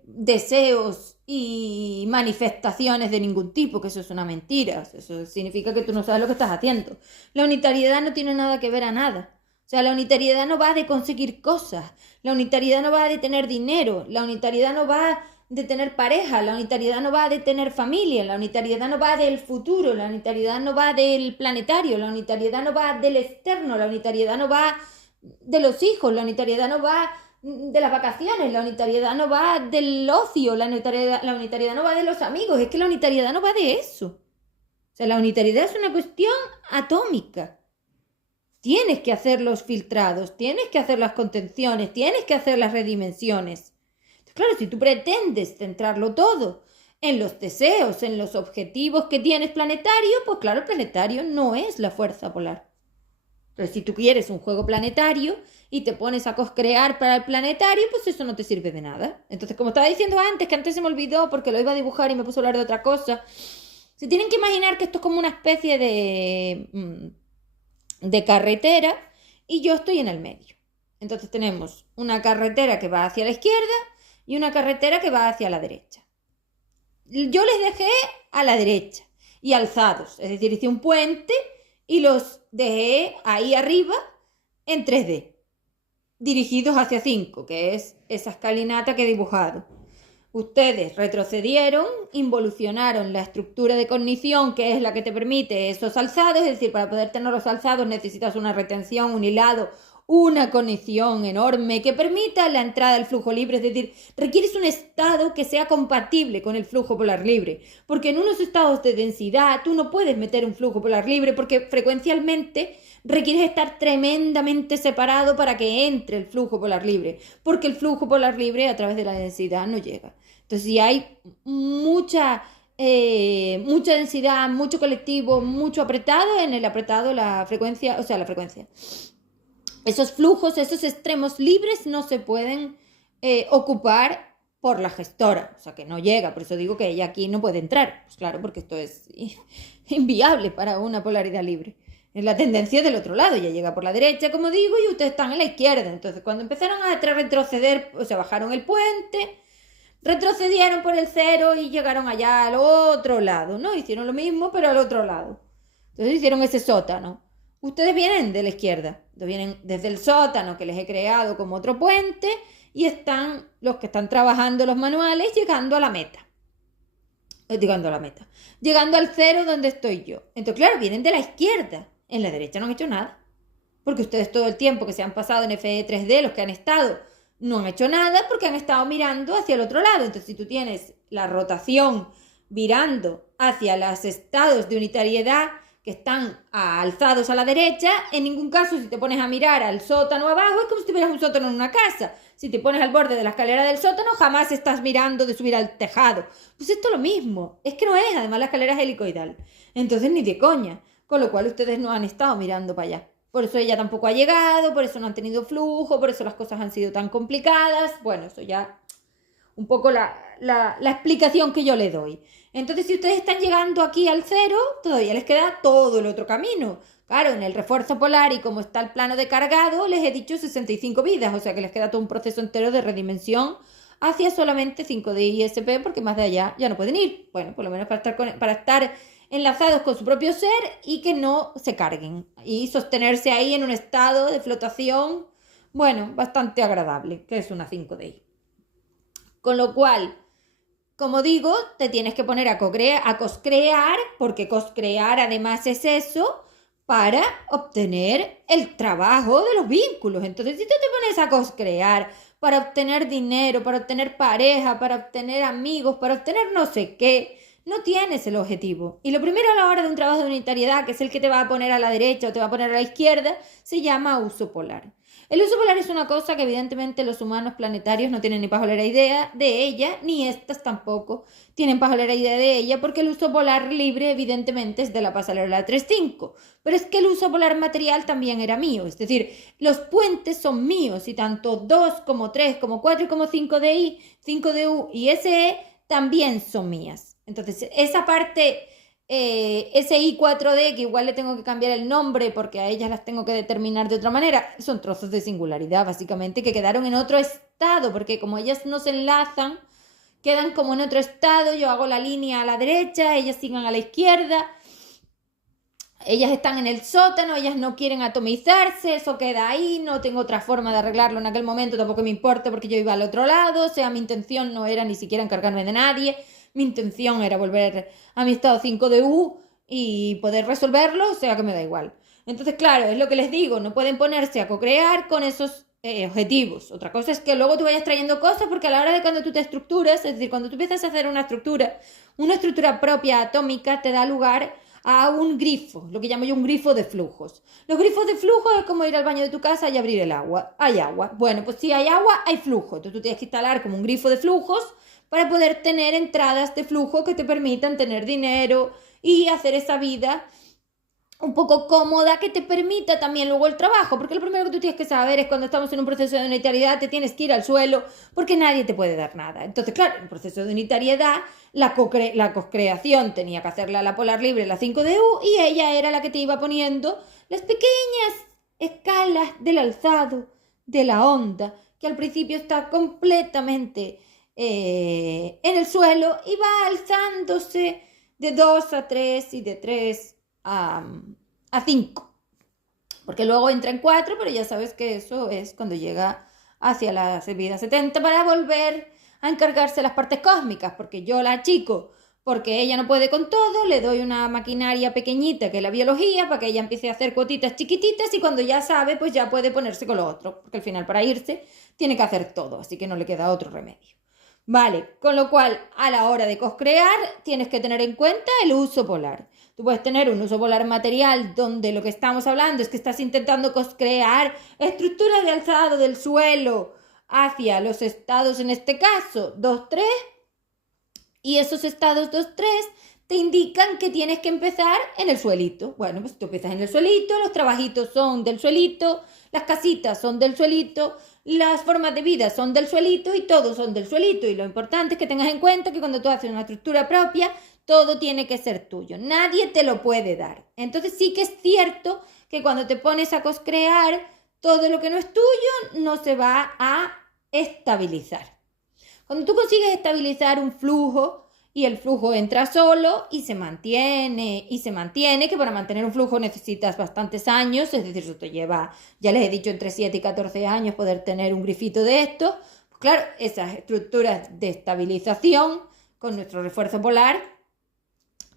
deseos y manifestaciones de ningún tipo, que eso es una mentira. Eso significa que tú no sabes lo que estás haciendo. La unitariedad no tiene nada que ver a nada. O sea, la unitariedad no va de conseguir cosas, la unitariedad no va de tener dinero, la unitariedad no va de tener pareja, la unitariedad no va de tener familia, la unitariedad no va del futuro, la unitariedad no va del planetario, la unitariedad no va del externo, la unitariedad no va de los hijos, la unitariedad no va de las vacaciones, la unitariedad no va del ocio, la unitariedad no va de los amigos, es que la unitariedad no va de eso. O sea, la unitariedad es una cuestión atómica. Tienes que hacer los filtrados, tienes que hacer las contenciones, tienes que hacer las redimensiones. Claro, si tú pretendes centrarlo todo en los deseos, en los objetivos que tienes planetario, pues claro, el planetario no es la fuerza polar. Entonces, si tú quieres un juego planetario y te pones a crear para el planetario, pues eso no te sirve de nada. Entonces, como estaba diciendo antes, que antes se me olvidó porque lo iba a dibujar y me puse a hablar de otra cosa, se tienen que imaginar que esto es como una especie de carretera y yo estoy en el medio. Entonces tenemos una carretera que va hacia la izquierda y una carretera que va hacia la derecha. Yo les dejé a la derecha y alzados, es decir, hice un puente y los dejé ahí arriba en 3D, dirigidos hacia 5, que es esa escalinata que he dibujado. Ustedes retrocedieron, involucionaron la estructura de cognición, que es la que te permite esos alzados, es decir, para poder tener los alzados necesitas una retención, un hilado, una conexión enorme que permita la entrada del flujo libre, es decir, requieres un estado que sea compatible con el flujo polar libre, porque en unos estados de densidad tú no puedes meter un flujo polar libre porque frecuencialmente requieres estar tremendamente separado para que entre el flujo polar libre, porque el flujo polar libre a través de la densidad no llega. Entonces, si hay mucha densidad, mucho colectivo, mucho apretado, en el apretado la frecuencia, esos flujos, esos extremos libres no se pueden ocupar por la gestora, o sea que no llega, por eso digo que ella aquí no puede entrar, pues claro, porque esto es inviable para una polaridad libre. Es la tendencia del otro lado, ella llega por la derecha, como digo, y ustedes están en la izquierda. Entonces, cuando empezaron a retroceder, o sea, bajaron el puente, retrocedieron por el cero y llegaron allá al otro lado, ¿no? Hicieron lo mismo, pero al otro lado. Entonces hicieron ese sótano. Ustedes vienen de la izquierda, vienen desde el sótano que les he creado como otro puente y están los que están trabajando los manuales llegando a la meta. Llegando al cero donde estoy yo. Entonces, claro, vienen de la izquierda. En la derecha no han hecho nada. Porque ustedes todo el tiempo que se han pasado en FE3D, los que han estado, no han hecho nada porque han estado mirando hacia el otro lado. Entonces, si tú tienes la rotación virando hacia los estados de unitariedad que están alzados a la derecha, en ningún caso si te pones a mirar al sótano abajo es como si tuvieras un sótano en una casa. Si te pones al borde de la escalera del sótano jamás estás mirando de subir al tejado. Pues esto es lo mismo, es que no es, además la escalera es helicoidal. Entonces ni de coña, con lo cual ustedes no han estado mirando para allá. Por eso ella tampoco ha llegado, por eso no han tenido flujo, por eso las cosas han sido tan complicadas. Bueno, eso ya un poco la explicación que yo le doy. Entonces, si ustedes están llegando aquí al 0, todavía les queda todo el otro camino. Claro, en el refuerzo polar y como está el plano de cargado, les he dicho 65 vidas, o sea que les queda todo un proceso entero de redimensión hacia solamente 5D y SP, porque más de allá ya no pueden ir. Bueno, por lo menos para estar enlazados con su propio ser y que no se carguen. Y sostenerse ahí en un estado de flotación, bueno, bastante agradable, que es una 5D. Con lo cual, como digo, te tienes que poner a coscrear, porque coscrear además es eso, para obtener el trabajo de los vínculos. Entonces, si tú te pones a coscrear para obtener dinero, para obtener pareja, para obtener amigos, para obtener no sé qué, no tienes el objetivo. Y lo primero a la hora de un trabajo de unitariedad, que es el que te va a poner a la derecha o te va a poner a la izquierda, se llama uso polar. El uso polar es una cosa que evidentemente los humanos planetarios no tienen ni pajolera idea de ella, ni estas tampoco tienen pajolera idea de ella, porque el uso polar libre evidentemente es de la pasarela 3.5. Pero es que el uso polar material también era mío, es decir, los puentes son míos y tanto 2 como 3 como 4 como 5DI, 5DU y SE también son mías. Entonces, esa parte SI 4D, que igual le tengo que cambiar el nombre porque a ellas las tengo que determinar de otra manera, son trozos de singularidad básicamente que quedaron en otro estado, porque como ellas no se enlazan, quedan como en otro estado. Yo hago la línea a la derecha, ellas siguen a la izquierda, ellas están en el sótano, ellas no quieren atomizarse, eso queda ahí, no tengo otra forma de arreglarlo en aquel momento, tampoco me importa porque yo iba al otro lado, o sea, mi intención no era ni siquiera encargarme de nadie. Mi intención era volver a mi estado 5DU y poder resolverlo, o sea que me da igual. Entonces, claro, es lo que les digo, no pueden ponerse a co-crear con esos objetivos. Otra cosa es que luego tú vayas trayendo cosas, porque a la hora de cuando tú te estructuras, es decir, cuando tú empiezas a hacer una estructura propia atómica te da lugar a un grifo, lo que llamo yo un grifo de flujos. Los grifos de flujo es como ir al baño de tu casa y abrir el agua. Hay agua. Bueno, pues si hay agua, hay flujo. Entonces tú tienes que instalar como un grifo de flujos para poder tener entradas de flujo que te permitan tener dinero y hacer esa vida un poco cómoda que te permita también luego el trabajo, porque lo primero que tú tienes que saber es cuando estamos en un proceso de unitariedad te tienes que ir al suelo porque nadie te puede dar nada. Entonces, claro, en un proceso de unitariedad la coscreación tenía que hacerla la polar libre, la 5DU, y ella era la que te iba poniendo las pequeñas escalas del alzado de la onda, que al principio está completamente en el suelo y va alzándose de 2 a 3 y de 3 a 5. Porque luego entra en 4, pero ya sabes que eso es cuando llega hacia la vida 70 para volver a encargarse las partes cósmicas, porque yo la achico, porque ella no puede con todo, le doy una maquinaria pequeñita que es la biología para que ella empiece a hacer cuotitas chiquititas y cuando ya sabe, pues ya puede ponerse con lo otro, porque al final para irse tiene que hacer todo, así que no le queda otro remedio. Vale, con lo cual a la hora de coscrear tienes que tener en cuenta el uso polar. Tú puedes tener un uso polar material donde lo que estamos hablando es que estás intentando coscrear estructuras de alzado del suelo hacia los estados, en este caso 2-3, y esos estados 2-3 te indican que tienes que empezar en el suelito. Bueno, pues tú empiezas en el suelito, los trabajitos son del suelito, las casitas son del suelito, las formas de vida son del suelito y todos son del suelito. Y lo importante es que tengas en cuenta que cuando tú haces una estructura propia, todo tiene que ser tuyo. Nadie te lo puede dar. Entonces sí que es cierto que cuando te pones a coscrear, todo lo que no es tuyo no se va a estabilizar. Cuando tú consigues estabilizar un flujo y el flujo entra solo y se mantiene, que para mantener un flujo necesitas bastantes años, es decir, eso te lleva, ya les he dicho, entre 7 y 14 años poder tener un grifito de esto. Pues claro, esas estructuras de estabilización con nuestro refuerzo polar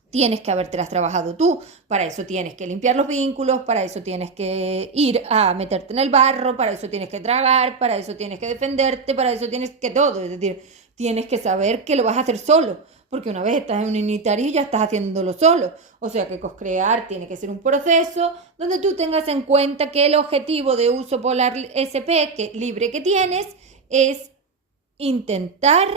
tienes que habértelas trabajado tú. Para eso tienes que limpiar los vínculos, para eso tienes que ir a meterte en el barro, para eso tienes que tragar, para eso tienes que defenderte, para eso tienes que todo. Es decir, tienes que saber que lo vas a hacer solo, porque una vez estás en un unitario ya estás haciéndolo solo. O sea que coscrear tiene que ser un proceso donde tú tengas en cuenta que el objetivo de uso polar SP libre que tienes es intentar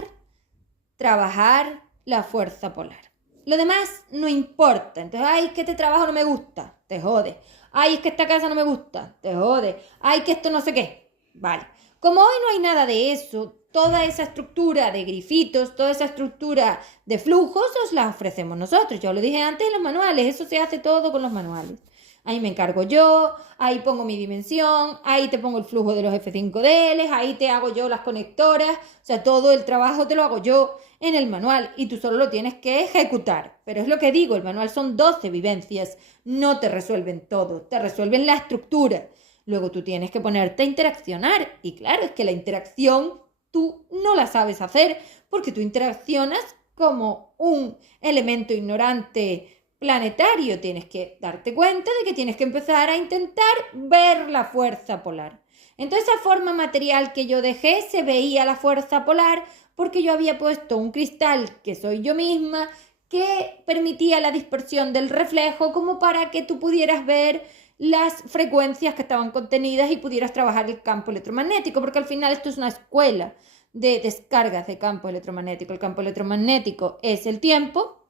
trabajar la fuerza polar. Lo demás no importa. Entonces, ay, es que este trabajo no me gusta, te jode. Ay, es que esta casa no me gusta, te jode. Ay, que esto no sé qué. Vale. Como hoy no hay nada de eso, toda esa estructura de grifitos, toda esa estructura de flujos, os la ofrecemos nosotros. Yo lo dije antes en los manuales, eso se hace todo con los manuales. Ahí me encargo yo, ahí pongo mi dimensión, ahí te pongo el flujo de los F5DL, ahí te hago yo las conectoras, o sea, todo el trabajo te lo hago yo en el manual y tú solo lo tienes que ejecutar. Pero es lo que digo, el manual son 12 vivencias, no te resuelven todo, te resuelven la estructura. Luego tú tienes que ponerte a interaccionar y claro, es que la interacción tú no la sabes hacer porque tú interaccionas como un elemento ignorante planetario. Tienes que darte cuenta de que tienes que empezar a intentar ver la fuerza polar. Entonces, esa forma material que yo dejé se veía la fuerza polar porque yo había puesto un cristal que soy yo misma que permitía la dispersión del reflejo como para que tú pudieras ver las frecuencias que estaban contenidas y pudieras trabajar el campo electromagnético, porque al final esto es una escuela de descargas de campo electromagnético. El campo electromagnético es el tiempo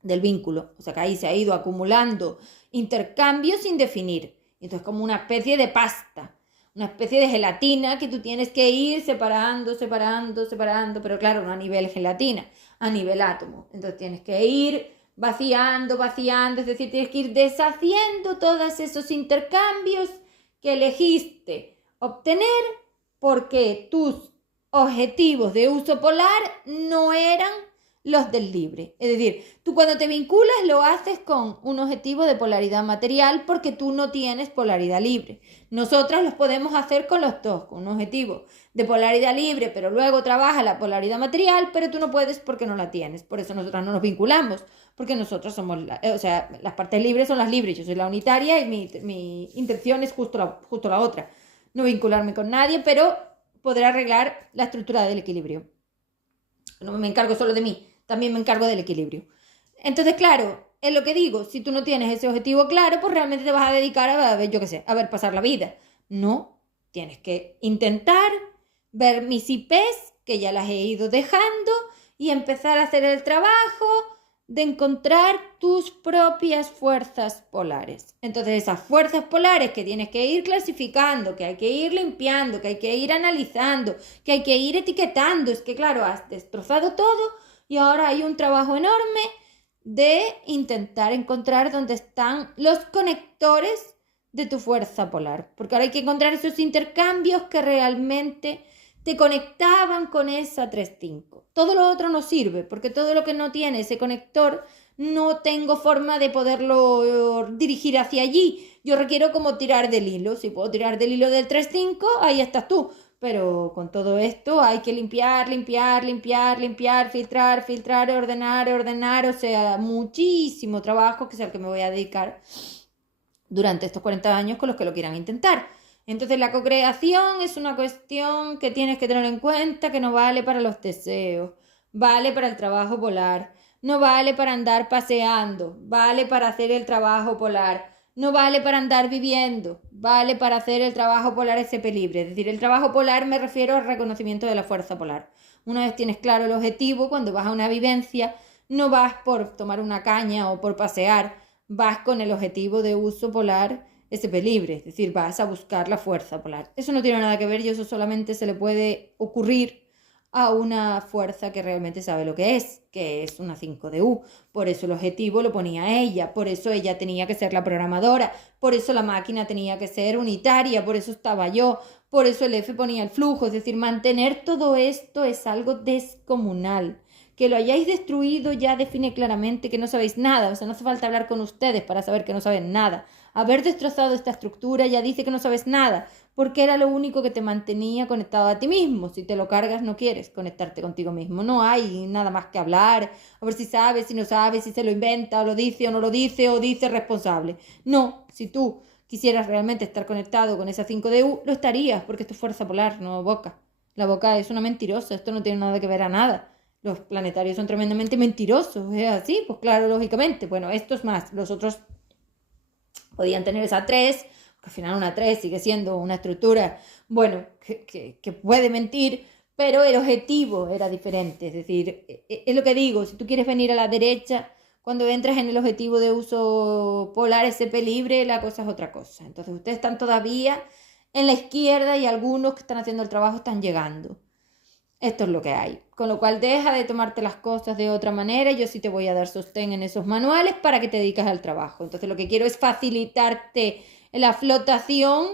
del vínculo, o sea que ahí se ha ido acumulando intercambios sin definir. Entonces como una especie de pasta, una especie de gelatina que tú tienes que ir separando, pero claro, no a nivel gelatina, a nivel átomo. Entonces tienes que ir vaciando, es decir, tienes que ir deshaciendo todos esos intercambios que elegiste obtener porque tus objetivos de uso polar no eran los del libre. Es decir, tú cuando te vinculas lo haces con un objetivo de polaridad material porque tú no tienes polaridad libre. Nosotras los podemos hacer con los dos, con un objetivo de polaridad libre, pero luego trabaja la polaridad material, pero tú no puedes porque no la tienes. Por eso nosotras no nos vinculamos, porque nosotros somos, las partes libres son las libres, yo soy la unitaria y mi intención es justo la otra. No vincularme con nadie, pero poder arreglar la estructura del equilibrio. No me encargo solo de mí, también me encargo del equilibrio. Entonces, claro, es lo que digo, si tú no tienes ese objetivo claro, pues realmente te vas a dedicar a ver, yo qué sé, a ver pasar la vida. No, tienes que intentar ver mis IPs, que ya las he ido dejando, y empezar a hacer el trabajo de encontrar tus propias fuerzas polares. Entonces esas fuerzas polares que tienes que ir clasificando, que hay que ir limpiando, que hay que ir analizando, que hay que ir etiquetando. Es que claro, has destrozado todo y ahora hay un trabajo enorme de intentar encontrar dónde están los conectores de tu fuerza polar. Porque ahora hay que encontrar esos intercambios que realmente te conectaban con esa 3.5. Todo lo otro no sirve, porque todo lo que no tiene ese conector no tengo forma de poderlo dirigir hacia allí. Yo requiero como tirar del hilo. Si puedo tirar del hilo del 3.5, ahí estás tú. Pero con todo esto hay que limpiar, filtrar, ordenar. O sea, muchísimo trabajo que es al que me voy a dedicar durante estos 40 años con los que lo quieran intentar. Entonces la cocreación es una cuestión que tienes que tener en cuenta, que no vale para los deseos, vale para el trabajo polar, no vale para andar paseando, vale para hacer el trabajo polar, no vale para andar viviendo, vale para hacer el trabajo polar SP libre. Es decir, el trabajo polar me refiero al reconocimiento de la fuerza polar. Una vez tienes claro el objetivo, cuando vas a una vivencia, no vas por tomar una caña o por pasear, vas con el objetivo de uso polar SP libre, es decir, vas a buscar la fuerza polar. Eso no tiene nada que ver y eso solamente se le puede ocurrir a una fuerza que realmente sabe lo que es una 5DU. Por eso el objetivo lo ponía ella, por eso ella tenía que ser la programadora, por eso la máquina tenía que ser unitaria, por eso estaba yo, por eso el F ponía el flujo. Es decir, mantener todo esto es algo descomunal. Que lo hayáis destruido ya define claramente que no sabéis nada. O sea, no hace falta hablar con ustedes para saber que no saben nada. Haber destrozado esta estructura ya dice que no sabes nada, porque era lo único que te mantenía conectado a ti mismo. Si te lo cargas, no quieres conectarte contigo mismo. No hay nada más que hablar, a ver si sabes, si no sabes, si se lo inventa, o lo dice o no lo dice, o dice responsable. No, si tú quisieras realmente estar conectado con esa 5DU, lo estarías, porque esto es fuerza polar, no boca. La boca es una mentirosa, esto no tiene nada que ver a nada. Los planetarios son tremendamente mentirosos, ¿es así? Pues claro, lógicamente. Bueno, estos más, los otros podían tener esa 3, porque al final una 3 sigue siendo una estructura, bueno, que puede mentir, pero el objetivo era diferente. Es decir, es lo que digo, si tú quieres venir a la derecha, cuando entras en el objetivo de uso polar SP libre, la cosa es otra cosa. Entonces ustedes están todavía en la izquierda y algunos que están haciendo el trabajo están llegando. Esto es lo que hay. Con lo cual deja de tomarte las cosas de otra manera. Yo sí te voy a dar sostén en esos manuales para que te dediques al trabajo. Entonces lo que quiero es facilitarte la flotación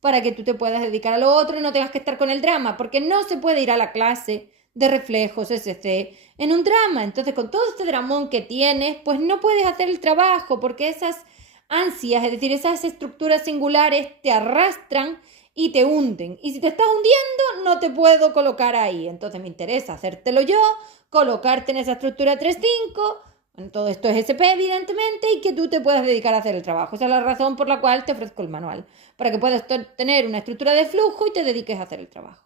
para que tú te puedas dedicar a lo otro y no tengas que estar con el drama. Porque no se puede ir a la clase de reflejos SC en un drama. Entonces con todo este dramón que tienes, pues no puedes hacer el trabajo porque esas ansias, es decir, esas estructuras singulares te arrastran y te hunden. Y si te estás hundiendo, no te puedo colocar ahí. Entonces me interesa hacértelo yo, colocarte en esa estructura 3-5. Bueno, todo esto es SP, evidentemente, y que tú te puedas dedicar a hacer el trabajo. Esa es la razón por la cual te ofrezco el manual. Para que puedas tener una estructura de flujo y te dediques a hacer el trabajo.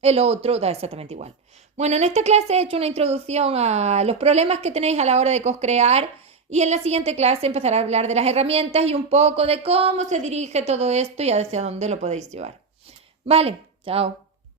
El otro da exactamente igual. Bueno, en esta clase he hecho una introducción a los problemas que tenéis a la hora de co-crear. Y en la siguiente clase empezaré a hablar de las herramientas y un poco de cómo se dirige todo esto y hacia dónde lo podéis llevar. Vale, chao.